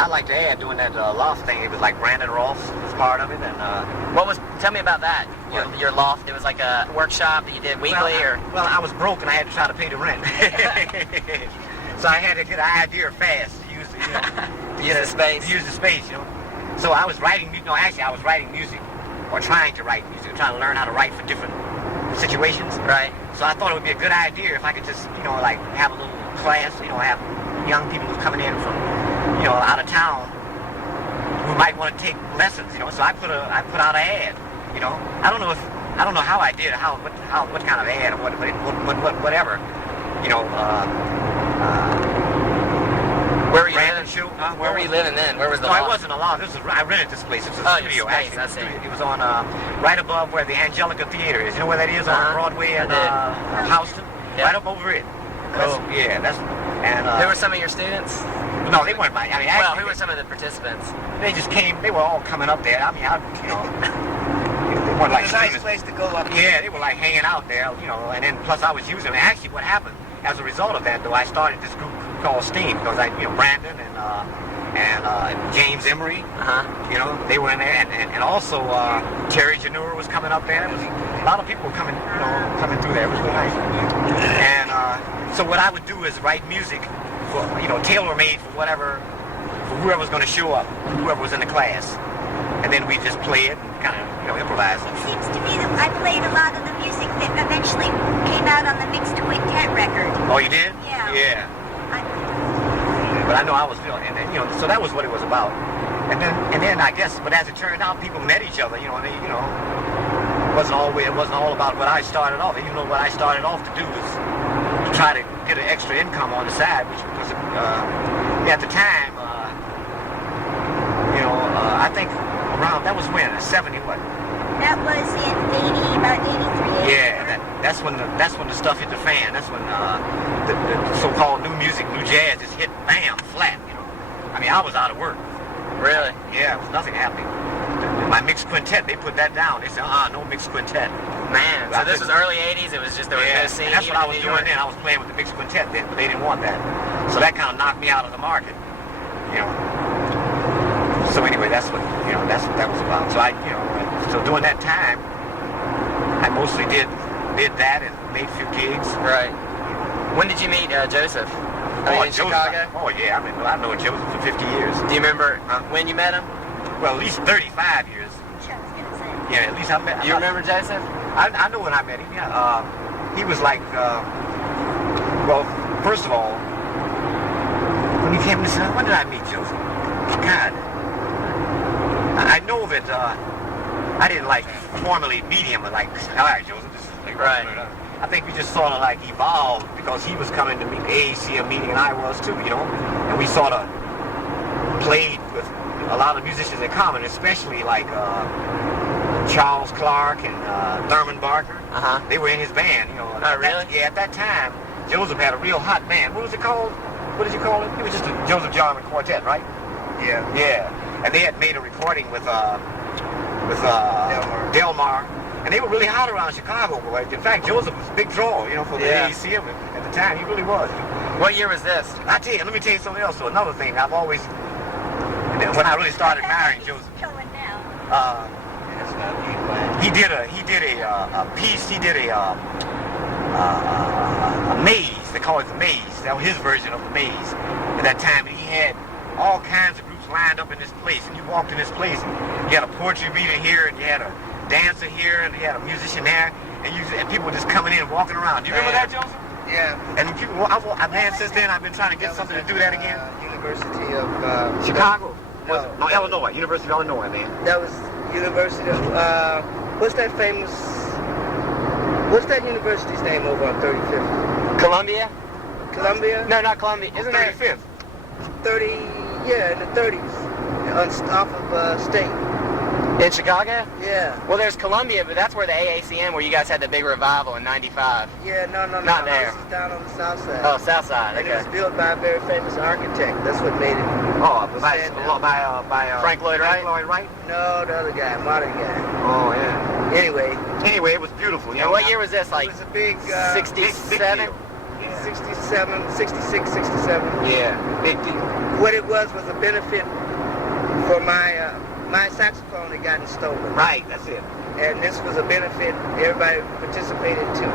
I like to add, doing that loft thing, it was like Brandon Ross was part of it. And tell me about that, your loft. It was like a workshop that you did weekly, Well, I was broke and I had to try to pay the rent. So I had to get an idea fast to use the space. To use the space, So I was writing, actually I was writing music, or trying to write music, trying to learn how to write for different situations. Right. So I thought it would be a good idea if I could just, like have a little class, have young people who's coming in from, out of town who might want to take lessons, So I put out an ad, I don't know how I did, what kind of ad or whatever, Where were you living? Where were you living then? Where was the loft? It wasn't a loft. I rented this place. It was a studio, space, actually. It was on right above where the Angelica Theater is. You know where that is on Broadway and Charleston? Yep. Right up over it. Who were some of your students? No, they weren't mine. Who were some of the participants? They just came. They were all coming up there. They weren't like. It's a nice place to go up. Yeah, they were like hanging out there, And then plus I was using them. Actually, what happened as a result of that, though, I started this group called Steam because Brandon and James Emery, they were in there, and also Terry Janura was coming up there. There was a lot of people coming through there. It was really nice. And so what I would do is write music, for, tailor-made for whoever was going to show up, whoever was in the class, and then we just play it and kind of improvise it. It seems to me that I played a lot of the music that eventually came out on the mixed quintet record. Oh, you did? Yeah. Yeah. But I know I was feeling, and so that was what it was about. And then I guess, but as it turned out, people met each other. It wasn't all about what I started off. Even though what I started off to do was to try to get an extra income on the side, which was at the time, I think around that was when 70 what? That was in about 83. Yeah, that's when the stuff hit the fan. That's when the so-called new music, new jazz just hit bam flat. I was out of work. Really? Yeah, it was nothing happening. My mixed quintet, they put that down. They said, no mixed quintet. Man, so this was early 80s. It was just there was no scene. And that's what I was doing then. I was playing with the mixed quintet then, but they didn't want that. So that kind of knocked me out of the market. So anyway, that's what that was about. So during that time, I mostly did that and made a few gigs. Right. When did you meet Joseph? In Chicago? Oh yeah, I've known Joseph for 50 years. Do you remember when you met him? Well, at least 35 years. Yeah, at least I met him. You remember Joseph? I know when I met him, yeah. He was like, well, first of all, when he came to San, when did I meet Joseph? God. I know that I didn't formally meet him, but all right, Joseph, this is right. I think we just sort of evolved because he was coming to meet the AACM meeting and I was too, and we sort of played with a lot of musicians in common, especially Charles Clark and Thurman Barker. They were in his band, Oh, really? At that time, Joseph had a real hot band. What was it called? What did you call it? It was just a Joseph Jarman Quartet, right? Yeah. Yeah. And they had made a recording with Delmar. And they were really hot around Chicago. In fact, Joseph was a big draw, for the AACM at the time. He really was. What year was this? Let me tell you something else. So another thing, I've always, when I really started marrying Joseph, he did a piece. He did a maze. They call it the maze. That was his version of the maze. At that time, he had all kinds of groups lined up in this place, and you walked in this place, and you had a poetry reader here, and you had a dancer here, and you had a musician there, and people were just coming in and walking around. Do you remember that, Joseph? Yeah. And people, since then I've been trying to get something to do that again. University of Chicago? No, Illinois. University of Illinois, man. That was University of what's that university's name over on 35th? Columbia? Columbia? No, not Columbia. Isn't that 35th? 30, yeah, in the 30s, off of State. In Chicago? Yeah. Well, there's Columbia, but that's where the AACM, where you guys had the big revival in '95. Yeah, no. Not there. This is down on the south side. Oh, south side, okay. And it was built by a very famous architect. That's what made it. Oh, by Frank Lloyd Wright? Frank Lloyd Wright? No, the other guy, modern guy. Oh, yeah. Anyway, it was beautiful. And what year was this? It was a big 67? Big deal. 67, 66, 67. Yeah, big deal. what it was a benefit for my saxophone had gotten stolen. Right, that's it. And this was a benefit. Everybody participated to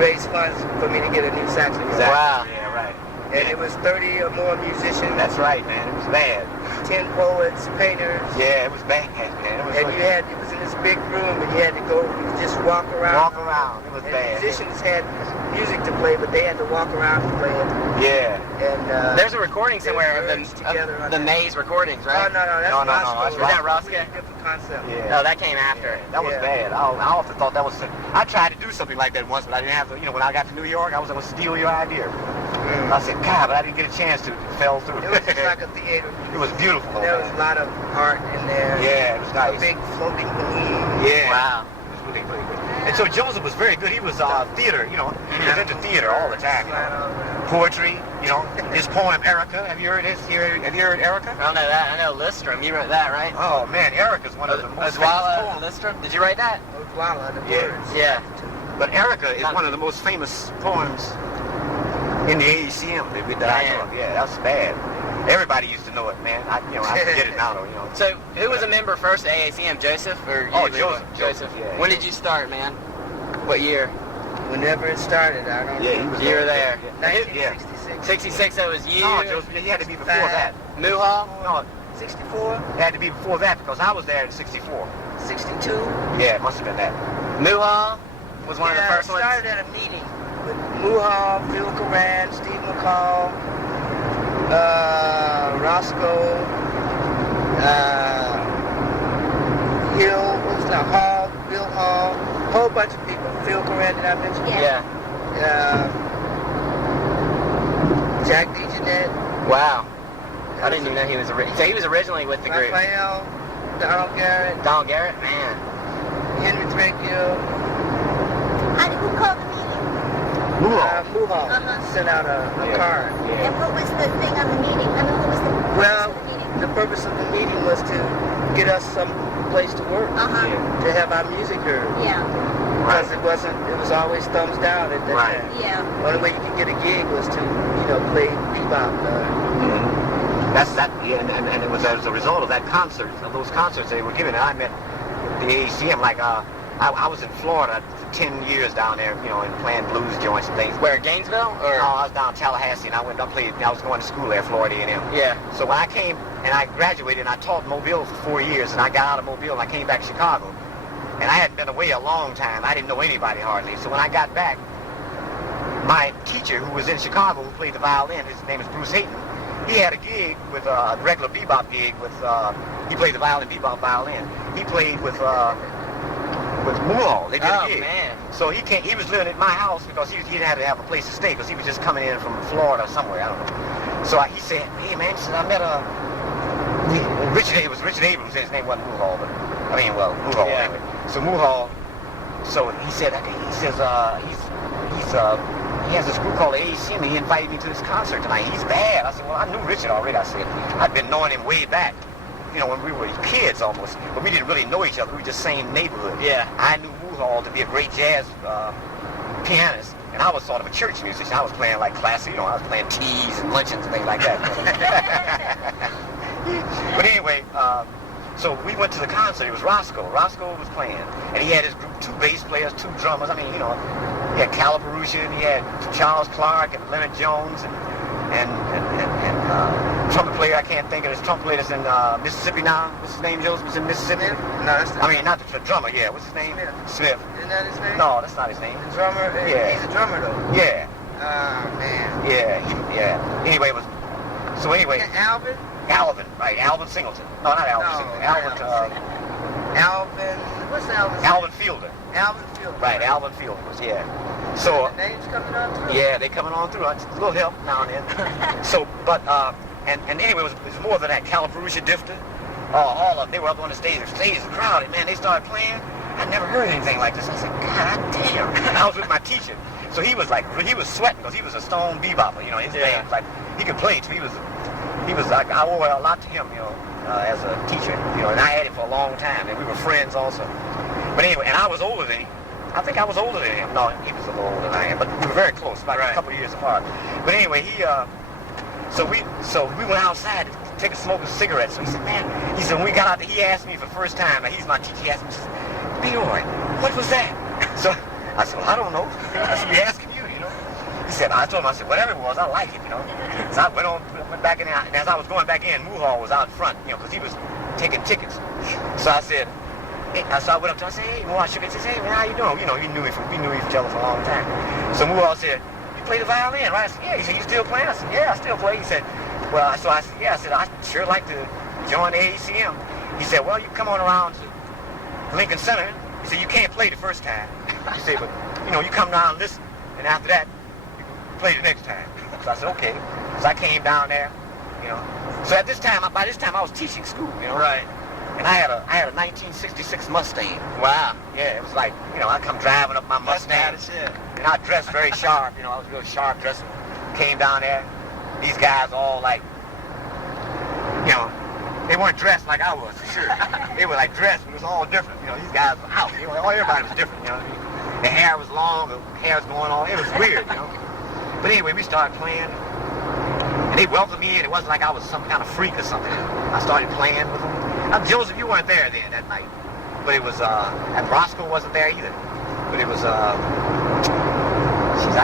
raise funds for me to get a new saxophone. Exactly. Wow. Yeah, right. And it was 30 or more musicians. That's right, man. It was bad. 10 poets, painters. Yeah, it was bad, man. It was And like, it was in this big room, and you had to go, you could just walk around. walk around. It was And bad. musicians had music to play, but they had to walk around to play it. Yeah. And There's a recording somewhere of merged together the, on the that. Maze recordings, Oh, right? no, that's No, no, no, Roscoe. that's Is that Roscoe? Completely different concept. Yeah. Oh, that came after. That was Yeah. bad. I often thought that was. I tried to do something like that once, but I didn't have to. You know, when I got to New York, I was going to steal your idea. Mm. I said, God, but I didn't get a chance to. It fell through. It was just like a theater. It was beautiful. There was a lot of art in there. Yeah, it was nice. A big floating balloon. Yeah. Wow. It was really, really good. And so Joseph was very good. He was theater. You know, he was into theater all the time. You know. Poetry. You know, his poem Erica. Have you heard his? Have you heard Erica? I don't know that. I know Listrom. You wrote that, right? Oh man, Erica's one of the most famous Oswald poems. Listrom. Did you write that? Voila, the Yeah. words. Yeah. But Erica is one of the most famous poems in the AACM that I know of. Yeah, that's bad. Everybody used to know it, man. I forget it now, though. You know. So, who was a member first at AACM? Joseph or you? Oh, Leroy? Joseph, yeah. When did you start, man? What year? Whenever it started, I don't Yeah, know. he was You were there. Yeah. 1966. 66. That was you. No, Joseph, he had to be before that. Muhal. No, 64, it had to be before that because I was there in '64. 62. Yeah, it must have been that. Muhal was one of the first I ones. started at a meeting with Muhal, Phil Coran, Steve McCall, Roscoe, Hill, what was that? Hall, Bill Hall, a whole bunch of people. Phil Coran, did I mention? Yeah. Jack DeJohnette, Wow. I didn't even know he was. So he was originally with the group. Raphael, Donald Garrett, Donald Garrett, man. Henry Threadgill, And who called the meeting? Muhal Uh-huh. sent out a card. Yeah. And what was the thing on the meeting? I mean, what was the purpose Well, of the meeting? the purpose of the meeting was to get us some place to work, Uh-huh. Yeah. to have our music heard. Yeah. Right. Because it was always thumbs down at that Right. time. Yeah. The only way you could get a gig was to, play bebop. That's that. Yeah, and it was as a result of that concert, of those concerts they were giving. And I met the AACM. Like I was in Florida for 10 years down there, and playing blues joints and things. Where, Gainesville? Or? No, I was down in Tallahassee, and I was going to school there, Florida A&M. Yeah. So when I came and I graduated, and I taught Mobile for 4 years, and I got out of Mobile, and I came back to Chicago, and I hadn't been away a long time. I didn't know anybody hardly. So when I got back, my teacher, who was in Chicago, who played the violin, his name is Bruce Hayton, he had a gig with a regular bebop gig with, he played the violin, violin. He played with Muhal. They did a gig. Man. So he was living at my house because he had to have a place to stay because he was just coming in from Florida or somewhere, I don't know. So he said, hey man, he said, I met it was Richard Abrams, his name wasn't Muhal, but, Muhal Yeah. anyway. So Muhal, so he says, he has this group called AACM, and he invited me to this concert tonight. He's bad. I said, well, I knew Richard already. I said, I'd been knowing him way back, when we were kids almost, but we didn't really know each other. We were just same neighborhood. Yeah. I knew Muhal to be a great jazz pianist, and I was sort of a church musician. I was playing like classic, I was playing teas and luncheons and things like that. But anyway, so we went to the concert. It was Roscoe. Roscoe was playing, and he had his group, 2 bass players, 2 drummers. I mean, he had Calabarusha, and he had Charles Clark and Leonard Jones, and trumpet player. I can't think of his trumpet player that's in Mississippi now. What's his name, Joseph? He's in Mississippi. No, that's I mean, not the drummer. Yeah, what's his name? Smith. Isn't that his name? No, that's not his name. The drummer? Yeah. He's a drummer, though. Yeah. Oh, man. Yeah. Anyway, it was. So anyway. Alvin? Alvin, right? Alvin Singleton. No, not Alvin No, Singleton. not Alvin. What's Alvin's name? Alvin Fielder. Alvin Fielder. Right, Alvin Fielder was, yeah. So, The name's coming on through. yeah, they coming on through. It's a little help now and then. So, but, and anyway, it was more than that. Calabarusha, Difter, all of them, they were up on the stage. The stage was crowded, man. They started playing. I never heard anything like this. I said, God damn. And I was with my teacher. So he was sweating because he was a stone bebopper, his band was like, he could play too. He was like, I owe a lot to him, as a teacher, and I had him for a long time, and we were friends also. But anyway, and I was older than him. I think I was older than him. No, he was a little older than I am, but we were very close, about a couple of years apart. But anyway, So we went outside to take a smoke of cigarettes. So he said, man, he said, when we got out there, he asked me for the first time, and he's my teacher, he asked me, he said, Leroy, what was that? So I said, well, I don't know. I should be asking you, you know. He said, I told him, I said, whatever it was, I like it, you know. So I went back in there, and as I was going back in, Muhal was out front, you know, because he was taking tickets. So I said, hey, so I went up to him, I said, hey, Muhal shook his head, hey, man, how you doing? You know, we knew each other for a long time. So Muhal said, you play the violin, right? I said, yeah. He said, you still playing? I said, yeah, I still play. He said, well, so I said, yeah. I said, I sure like to join the AACM. He said, well, you come on around to Lincoln Center. He said, you can't play the first time. He said, but, you know, you come down and listen, and after that, you can play the next time. So I said, okay. So I came down there, you know. So at this time, by this time, I was teaching school, you know. Right. And I had a 1966 Mustang. Wow. Yeah, it was like, you know, I come driving up my Mustang. That's bad as shit. And I dressed very sharp, you know, I was real sharp dressed. Came down there. These guys all like, you know, they weren't dressed like I was, for sure. They were like dressed, but it was all different. You know, these guys were out. You know, everybody was different, you know. The hair was long, the hair was going on. It was weird, you know. But anyway, we started playing. And they welcomed me in. It wasn't like I was some kind of freak or something. I started playing with them. Now, Joseph, you weren't there then that night. But it was, and Roscoe wasn't there either. But it was, I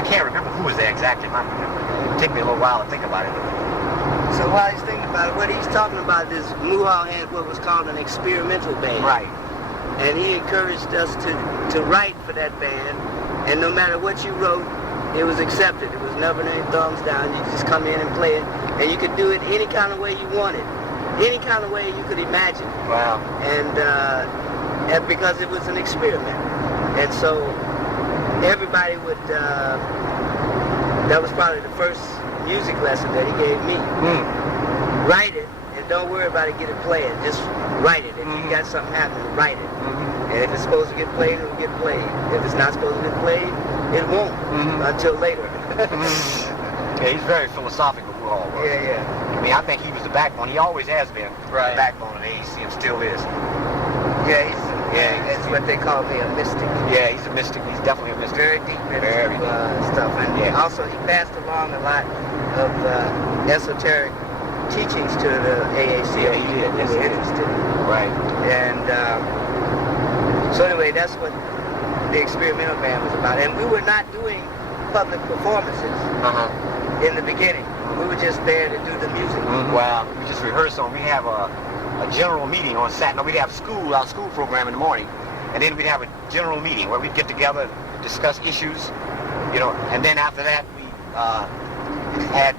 can't remember who was there exactly. It would take me a little while to think about it. So while he's thinking about it, what he's talking about is Muhal had what was called an experimental band. Right. And he encouraged us to write for that band. And no matter what you wrote, it was accepted. It was never any thumbs down. You could just come in and play it. And you could do it any kind of way you wanted. Any kind of way you could imagine. Wow. And because it was an experiment. And so everybody would, that was probably the first music lesson that he gave me. Write it, and don't worry about it, get it played. Just write it. If you got something happening, write it. And if it's supposed to get played, it'll get played. If it's not supposed to get played, it won't until later. Yeah, he's very philosophical, Muhal was. Yeah. I mean, I think he was the backbone. He always has been Right. the backbone of the AACM, still is. Yeah, that's what they call me, a mystic. Yeah, he's a mystic. He's definitely a mystic. Very deep into Very stuff. And Yeah. also, he passed along a lot of esoteric teachings to the AACM. Yeah, he did. Yes, who were he did. interested. Right. And so anyway, that's what the experimental band was about. And we were not doing public performances in the beginning. We were just there to do the music. Well, we just rehearse on. We have a general meeting on Saturday. We'd have our school program in the morning, and then we'd have a general meeting where we'd get together and discuss issues, you know. And then after that, we had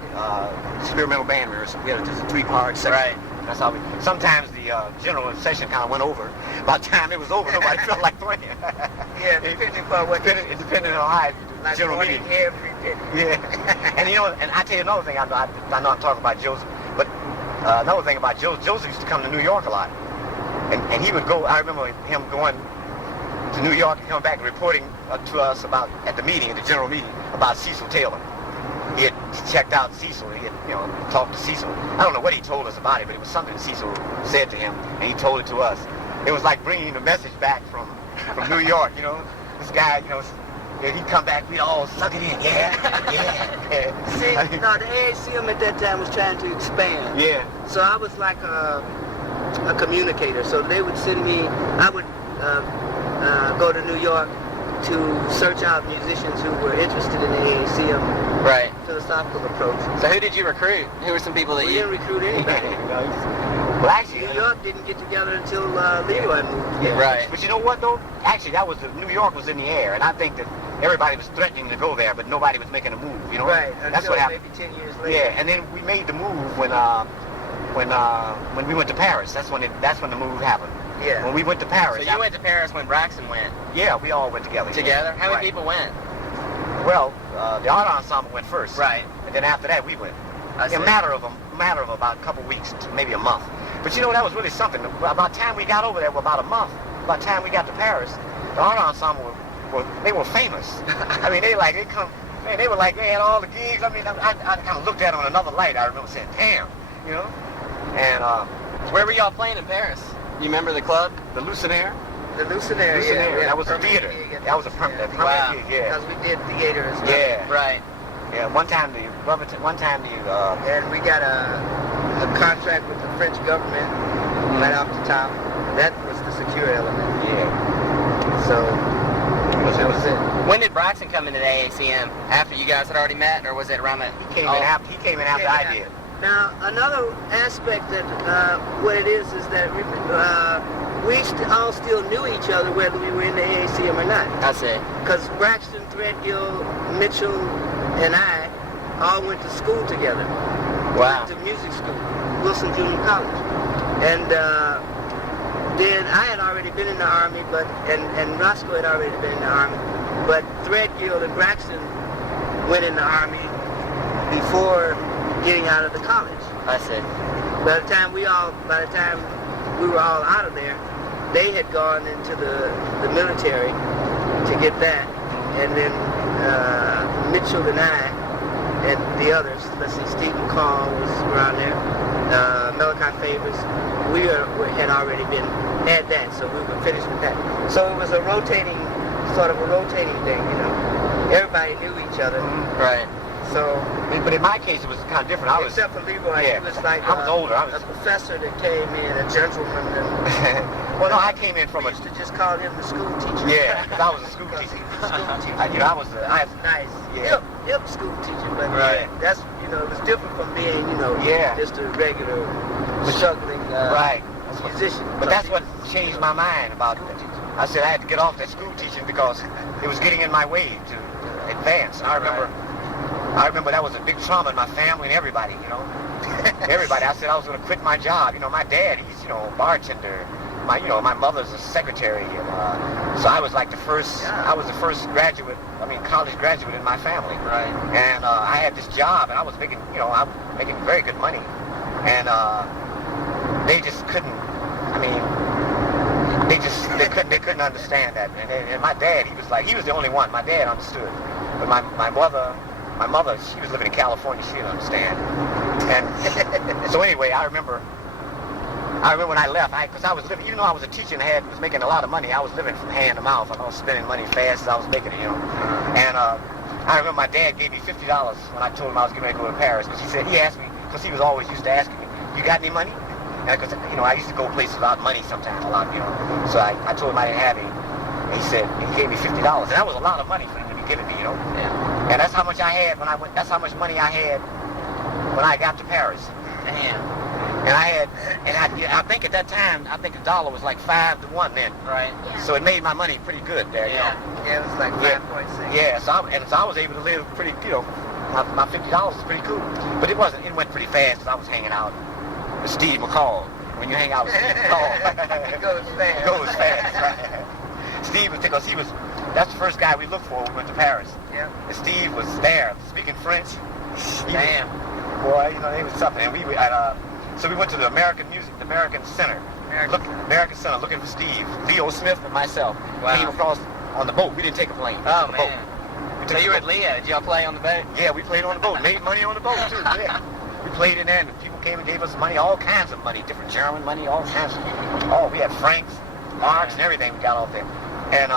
experimental band rehearsal. We had just a 3-part section. Right. That's how we. Sometimes the general session kind of went over. By the time it was over, nobody felt like playing. Yeah, depending upon what It depended on how like general morning meeting. every day. Yeah. And you know, and I tell you another thing. I know I'm talking about Joseph, but another thing about Joseph. Joseph used to come to New York a lot, and he would go. I remember him going to New York and coming back and reporting to us about at the general meeting about Cecil Taylor. He had checked out Cecil. He had, you know, talked to Cecil. I don't know what he told us about it, but it was something Cecil said to him, and he told it to us. It was like bringing the message back from New York. You know, this guy, you know. He'd come back, we'd all suck it in. Yeah. See, no, the AACM at that time was trying to expand. Yeah. So I was like a communicator. So they would send me, I would go to New York to search out musicians who were interested in the AACM Right. philosophical approach. So who did you recruit? Who were some people that We you... didn't recruit anybody. Well, actually, New York didn't get together until Leroy moved. yeah. Right. But you know what, though? Actually, New York was in the air, and I think that everybody was threatening to go there, but nobody was making a move, you know? Right, That's until what happened. maybe 10 years later. Yeah, and then we made the move when we went to Paris. That's when the move happened. Yeah. When we went to Paris. So you went to Paris when Braxton went? Yeah, we all went together. Together? How many Right. people went? Well, the art ensemble went first. Right. And then after that, we went. I In see. a matter of about a couple weeks, to maybe a month. But you know, that was really something. About the time we got over there, about a month. By the time we got to Paris, the art ensemble they were famous. I mean, they were like, they had all the gigs. I mean, I kind of looked at them in another light. I remember saying, damn, you know? And Where were y'all playing in Paris? You remember the club? the Lucinaire. The Lucinaire, Lucinaire, yeah. that was a permanent theater. gig at That was a the permanent Lucinaire. gig, yeah. Because we did theater as well. Yeah. Right. Yeah, one time one time you... And we got a contract with the French government right off the top. That was the secure element. Yeah. So that was it. When did Braxton come into the AACM? After you guys had already met, or was it around that? He came in after I did. Now, another aspect that what it is that we all still knew each other whether we were in the AACM or not. I see. Because Braxton, Threadgill, Mitchell, and I all went to school together. Wow. To music school, Wilson Junior College. And then I had already been in the Army, and Roscoe had already been in the Army, but Threadgill and Braxton went in the Army before getting out of the college. I see. By the time we were all out of there, they had gone into the military to get that, and then Mitchell and I and the others, let's see, Steve McCall was around there, Malachi Favors, we had already had that, so we were finished with that. So it was sort of a rotating thing, you know. Everybody knew each other. Right. So, but in my case, it was kind of different. Except for Leroy, yeah, he was like I was older. I was a professor that came in, a gentleman. Well, no, I came in from we used to just call him the school teacher. Yeah, because I was a school teacher. Nice, yeah. hip school teacher, but right. That's, it was different from being, just a regular struggling musician. But that's what changed my mind about it. I said I had to get off that school teaching because it was getting in my way to advance. And I remember that was a big trauma in my family and everybody, Everybody. I said I was going to quit my job. My dad, he's, a bartender. My mother's a secretary. And, so I was like I was the first college graduate in my family. Right. And I had this job and I was making, very good money. And they just couldn't, they couldn't understand that. And my dad, he was the only one. My dad understood. But my mother, she was living in California. She didn't understand. And so anyway, I remember when I left, because I was living, even though I was a teacher and was making a lot of money, I was living from hand to mouth. I was spending money fast as I was making it, And I remember my dad gave me $50 when I told him I was getting ready to go to Paris, because he asked me, because he was always used to asking me, you got any money? Because, I used to go places without money sometimes, a lot, So I told him I didn't have any. And he gave me $50. And that was a lot of money for him to be giving me, Yeah. And that's how much I had that's how much money I had when I got to Paris. Damn. And I think at that time, the dollar was like 5 to 1 then. Right. Yeah. So it made my money pretty good there, Yeah, it was like 5.6. Yeah, so I was able to live pretty, my $50 was pretty cool. But it went pretty fast because I was hanging out with Steve McCall. When you hang out with Steve McCall, It goes fast. It goes fast, right? Steve, because that's the first guy we looked for when we went to Paris. Yeah. And Steve was there speaking French. Damn. Boy, it was something. And so we went to the American Center. American Center looking for Steve, Leo Smith, and myself. Wow. Came across on the boat. We didn't take a plane. Oh, the man. Boat. So you were at Leo. Did y'all play on the boat? Yeah, we played on the boat. Made money on the boat, too. Yeah. We played in there, and people came and gave us money, all kinds of money, different German money, all kinds of we had francs, marks, and everything we got off there. And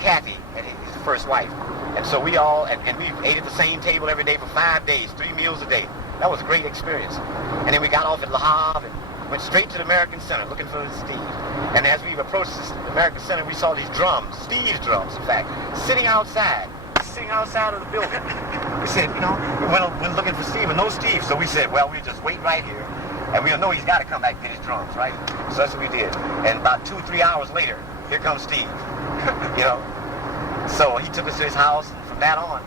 Kathy, his first wife. And so we all, and we ate at the same table every day for 5 days, 3 meals a day. That was a great experience. And then we got off at Le Havre and went straight to the American Center looking for Steve. And as we approached the American Center, we saw these drums, Steve's drums, in fact, sitting outside of the building. We said, we went looking for Steve and no Steve. So we said, well, we'll just wait right here. And we'll know he's got to come back and get his drums, right? So that's what we did. And about 2-3 hours later, here comes Steve. So he took us to his house. From that on,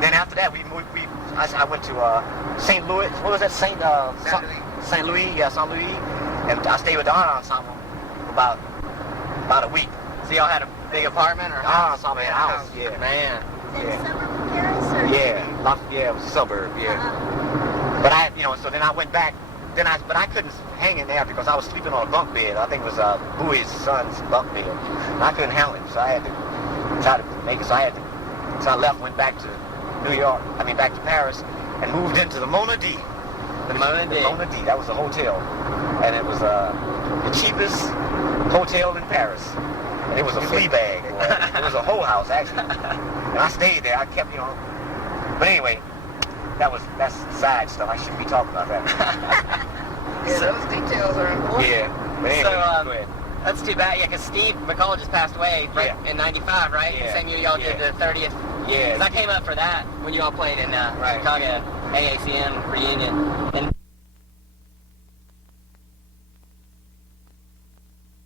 then after that, I went to St. Louis. What was that? St. Louis, and I stayed with the honor ensemble for about a week. So y'all had a big apartment or a Honor house? ensemble had a house. Yeah, Man. Is that a suburb of Paris? Or? Yeah, it was a suburb. Yeah, but so then I went back. But I couldn't hang in there because I was sleeping on a bunk bed. I think it was Bowie's son's bunk bed. And I couldn't handle it, so I had to try to make it. So I left, went back to back to Paris, and moved into the Mona D. The Mona D. Mona D. That was a hotel, and it was the cheapest hotel in Paris. And it was a flea bag. It was a whole house actually. And I stayed there. I kept, But anyway, that's side stuff. I shouldn't be talking about that. Yeah, those details are important. Yeah. But anyway, So, go ahead. That's too bad, yeah, because Steve McCall just passed away in 95, right? Yeah. Same year y'all did the 30th. Yeah. 'Cause I came up for that when you all played in Chicago AACM reunion. And